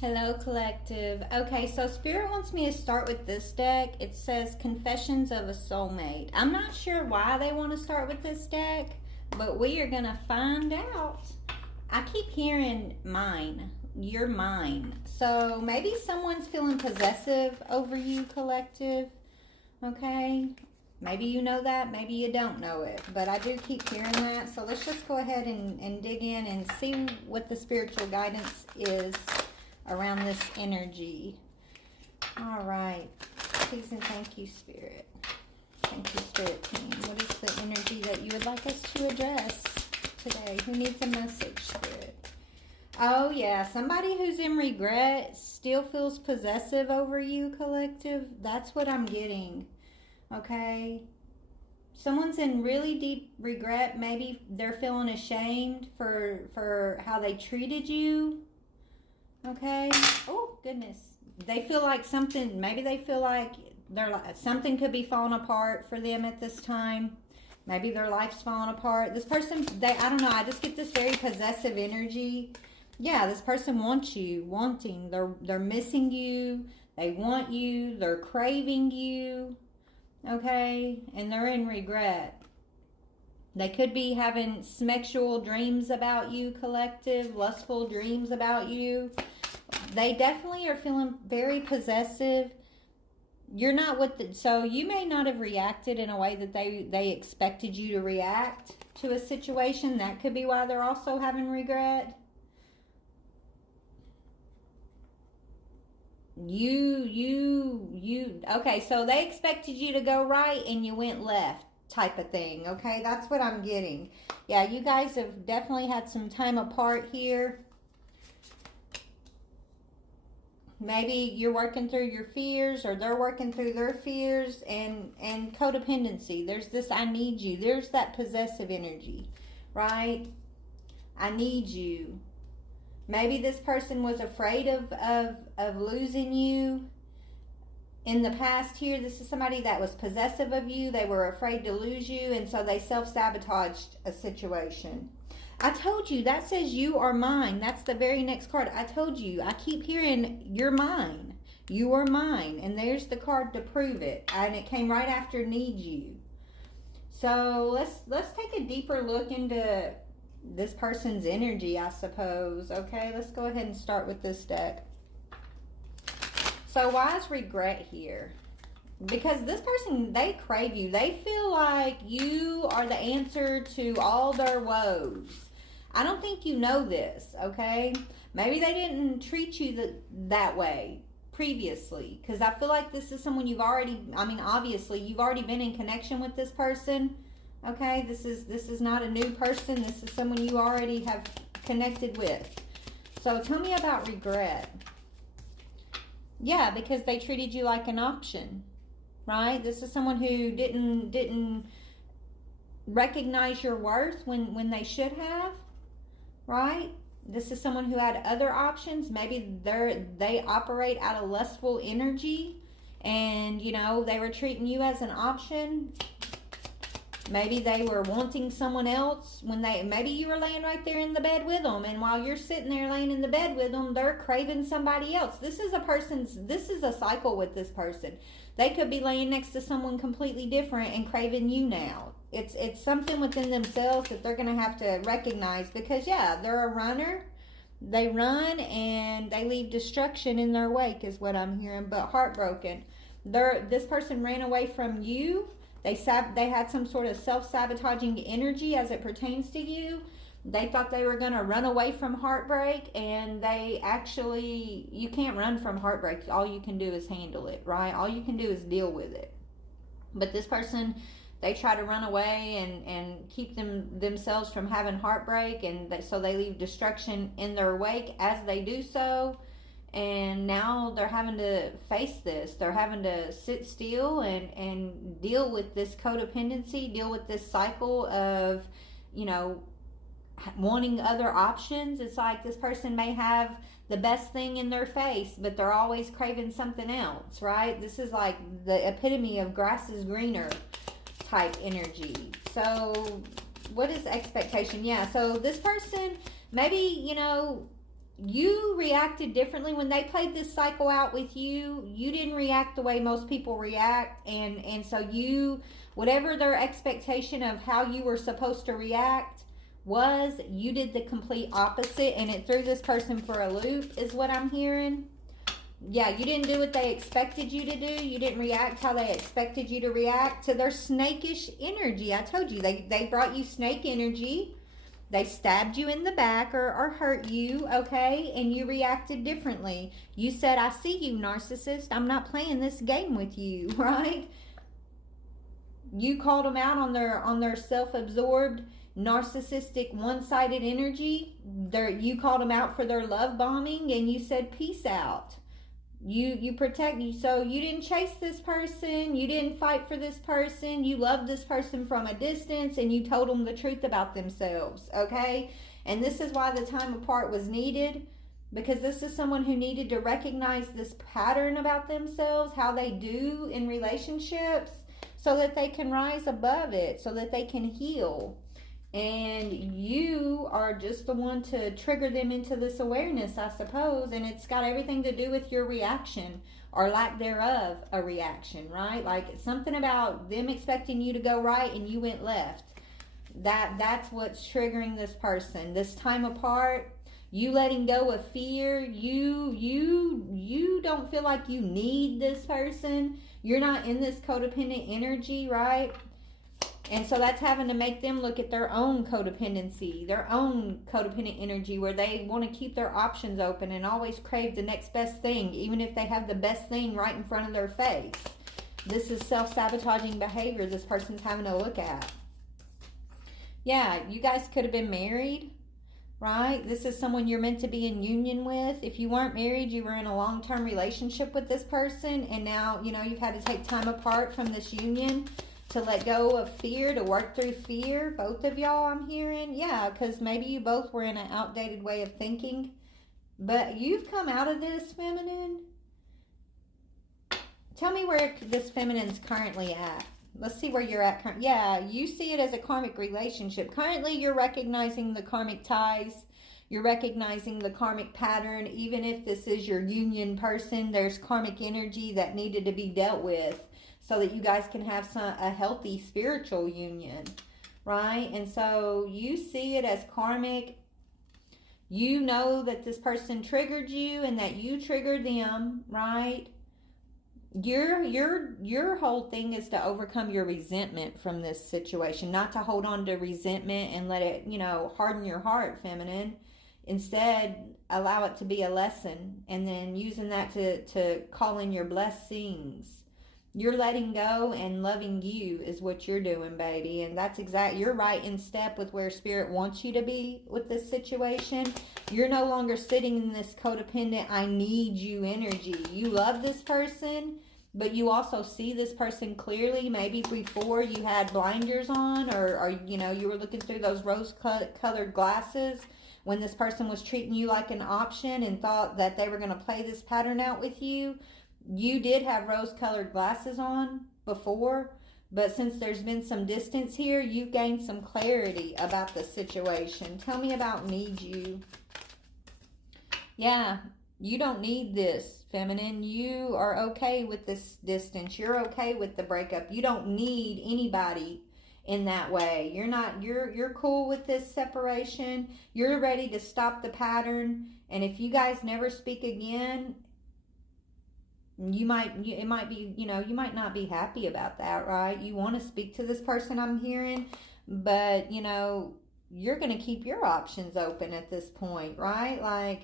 Hello, collective. Okay, so Spirit wants me to start with this deck. It says Confessions of a Soulmate. I'm not sure why they want to start with this deck, but we are going to find out. I keep hearing mine. You're mine. So maybe someone's feeling possessive over you, collective. Okay? Maybe you know that, maybe you don't know it, but I do keep hearing that. So let's just go ahead and dig in and see what the spiritual guidance is around this energy. All right. Please and thank you, Spirit. Thank you, Spirit Team. What is the energy that you would like us to address today? Who needs a message, Spirit? Oh, yeah. Somebody who's in regret still feels possessive over you, collective. That's what I'm getting. Okay? Someone's in really deep regret. Maybe they're feeling ashamed for how they treated you. Okay. Oh, goodness. They feel like something, maybe they feel like something could be falling apart for them at this time. Maybe their life's falling apart. This person, I don't know, I just get this very possessive energy. Yeah, this person wants you, they're missing you, they want you, they're craving you. Okay. And they're in regret. They could be having sexual dreams about you, collective, lustful dreams about you. They definitely are feeling very possessive. You're not so you may not have reacted in a way that they expected you to react to a situation. That could be why they're also having regret. Okay, so they expected you to go right and you went left. Type of thing. Okay, that's what I'm getting. Yeah, you guys have definitely had some time apart here. Maybe you're working through your fears, or they're working through their fears, and codependency. There's this I need you. There's that possessive energy, right? I need you. Maybe this person was afraid of losing you. In the past here, this is somebody that was possessive of you. They were afraid to lose you, and so they self-sabotaged a situation. I told you, that says you are mine. That's the very next card. I told you, I keep hearing you're mine. You are mine. And there's the card to prove it. And it came right after need you. So let's take a deeper look into this person's energy, I suppose. Okay, let's go ahead and start with this deck. So why is regret here? Because this person, they crave you. They feel like you are the answer to all their woes. I don't think you know this, okay? Maybe they didn't treat you that way previously. Because I feel like this is someone you've already, obviously, you've already been in connection with this person. Okay, this is not a new person. This is someone you already have connected with. So tell me about regret. Yeah, because they treated you like an option, right? This is someone who didn't recognize your worth when they should have, right? This is someone who had other options. Maybe they operate out of lustful energy, and they were treating you as an option. Maybe they were wanting someone else maybe you were laying right there in the bed with them, and while you're sitting there laying in the bed with them, they're craving somebody else. This is a cycle with this person. They could be laying next to someone completely different and craving you now. It's something within themselves that they're going to have to recognize, because yeah, they're a runner. They run and they leave destruction in their wake is what I'm hearing, but heartbroken. This person ran away from you. They had some sort of self-sabotaging energy as it pertains to you. They thought they were going to run away from heartbreak, and you can't run from heartbreak. All you can do is handle it, right? All you can do is deal with it. But this person, they try to run away and keep themselves from having heartbreak, and so they leave destruction in their wake as they do so. And now they're having to face this. They're having to sit still and deal with this codependency, deal with this cycle of, wanting other options. It's like this person may have the best thing in their face, but they're always craving something else, right? This is like the epitome of grass is greener type energy. So what is expectation? Yeah, so this person, maybe, you reacted differently when they played this cycle out with you. You didn't react the way most people react, and so you, whatever their expectation of how you were supposed to react was, you did the complete opposite, and it threw this person for a loop, is what I'm hearing. Yeah, you didn't do what they expected you to do. You didn't react how they expected you to react to their snakish energy. I told you, they brought you snake energy. They stabbed you in the back or hurt you, okay? And you reacted differently. You said, I see you, narcissist. I'm not playing this game with you, right? You called them out on their self-absorbed, narcissistic, one-sided energy. You called them out for their love bombing, and you said, peace out. You protect you. So you didn't chase this person. You didn't fight for this person. You loved this person from a distance, and you told them the truth about themselves, okay? And this is why the time apart was needed, because this is someone who needed to recognize this pattern about themselves, how they do in relationships, so that they can rise above it, so that they can heal. And you are just the one to trigger them into this awareness, I suppose. And it's got everything to do with your reaction, or lack thereof a reaction, right? Like something about them expecting you to go right and you went left. That's what's triggering this person. This time apart, you letting go of fear. You don't feel like you need this person. You're not in this codependent energy, right? And so that's having to make them look at their own codependency, their own codependent energy, where they want to keep their options open and always crave the next best thing, even if they have the best thing right in front of their face. This is self-sabotaging behavior this person's having to look at. Yeah, you guys could have been married, right? This is someone you're meant to be in union with. If you weren't married, you were in a long-term relationship with this person, and now, you've had to take time apart from this union to let go of fear, to work through fear. Both of y'all, I'm hearing. Yeah, because maybe you both were in an outdated way of thinking. But you've come out of this, feminine. Tell me where this feminine's currently at. Let's see where you're at. Yeah, you see it as a karmic relationship. Currently, you're recognizing the karmic ties. You're recognizing the karmic pattern. Even if this is your union person, there's karmic energy that needed to be dealt with, so that you guys can have a healthy spiritual union, right? And so you see it as karmic. You know that this person triggered you and that you triggered them, right? Your whole thing is to overcome your resentment from this situation, not to hold on to resentment and let it, harden your heart, feminine. Instead, allow it to be a lesson, and then using that to call in your blessings. You're letting go and loving you is what you're doing, baby. And that's you're right in step with where Spirit wants you to be with this situation. You're no longer sitting in this codependent, I need you energy. You love this person, but you also see this person clearly. Maybe before you had blinders on, or you were looking through those rose-colored glasses when this person was treating you like an option and thought that they were going to play this pattern out with you. You did have rose-colored glasses on before, but since there's been some distance here, you've gained some clarity about the situation. Tell me about need you. Yeah, you don't need this, feminine. You are okay with this distance. You're okay with the breakup. You don't need anybody in that way. You're cool with this separation. You're ready to stop the pattern. And if you guys never speak again, you might not be happy about that, right? You want to speak to this person, I'm hearing, but you're going to keep your options open at this point, right? Like,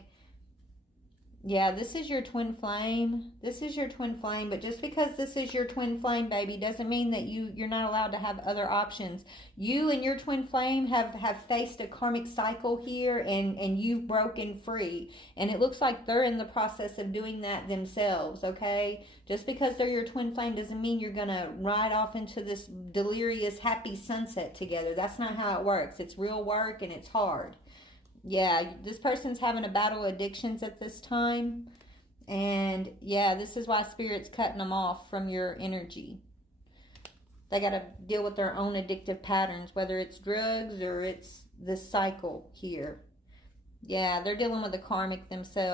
yeah, this is your twin flame. This is your twin flame, but just because this is your twin flame, baby, doesn't mean that you're not allowed to have other options. You and your twin flame have faced a karmic cycle here, and you've broken free. And it looks like they're in the process of doing that themselves, okay? Just because they're your twin flame doesn't mean you're going to ride off into this delirious, happy sunset together. That's not how it works. It's real work, and it's hard. Yeah, this person's having to battle addictions at this time. And yeah, this is why Spirit's cutting them off from your energy. They got to deal with their own addictive patterns, whether it's drugs or it's this cycle here. Yeah, they're dealing with the karmic themselves.